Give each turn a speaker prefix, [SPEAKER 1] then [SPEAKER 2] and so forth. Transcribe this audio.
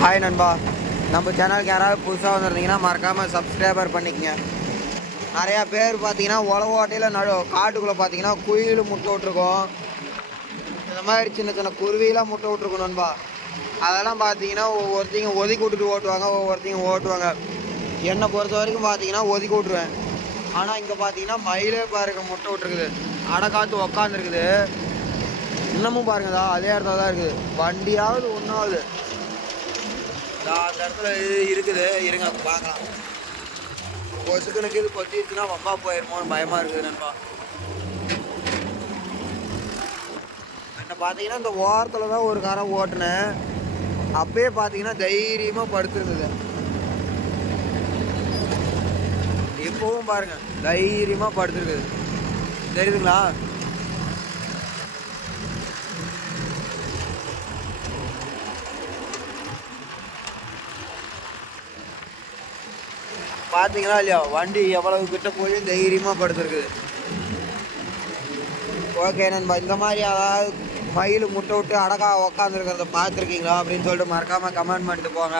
[SPEAKER 1] Hi நண்பா. நம்ம சேனலுக்கு யாராவது புதுசாக வந்துருந்தீங்கன்னா மறக்காமல் சப்ஸ்கிரைபர் பண்ணிக்கங்க. நிறையா பேர் பார்த்தீங்கன்னா உழவு ஓட்டையில் நடு காட்டுக்குள்ளே பார்த்தீங்கன்னா குயில் முட்டை விட்ருக்கோம் இந்த மாதிரி சின்ன சின்ன குருவியெல்லாம் முட்டை விட்ருக்கோம் நண்பா. அதெல்லாம் பார்த்தீங்கன்னா ஒவ்வொருத்தையும் ஒதுக்கி விட்டுட்டு ஓட்டுவாங்க ஒவ்வொருத்தையும் ஓட்டுவாங்க. என்னை பொறுத்த வரைக்கும் பார்த்தீங்கன்னா ஒதுக்கி விட்ருவேன் ஆனால் இங்கே பார்த்தீங்கன்னா மயிலே பாருங்க முட்டை விட்ருக்குது அடை காத்து உக்காந்துருக்குது. இன்னமும் பாருங்கதா அதே இடத்துல தான் இருக்குது. வண்டியாவது ஒன்றாவது அந்த இடத்துல இது இருக்குது. இருங்க பார்க்கலாம். கொசுக்கனுக்கு இது கொத்திடுச்சுன்னா வம்பா போயிருமோன்னு பயமாக இருக்குது நண்பா. என்ன பார்த்தீங்கன்னா இந்த ஓரத்தில் தான் ஒரு காரை ஓட்டினேன். அப்பயே பார்த்தீங்கன்னா தைரியமாக படுத்துருந்தது. இப்போவும் பாருங்க தைரியமாக படுத்துருக்குது. தெரியுதுங்களா? பார்த்தீங்களா இல்லையா? வண்டி எவ்வளவு கிட்ட போய் தைரியமாக படுத்துருக்குது. ஓகே நண்பா இந்த மாதிரி அதாவது மயில் முட்டை விட்டு அடக்கா உக்காந்துருக்கிறத பார்த்துருக்கீங்களா அப்படின்னு சொல்லிட்டு மறக்காமல் கமெண்ட் பண்ணிட்டு போங்க.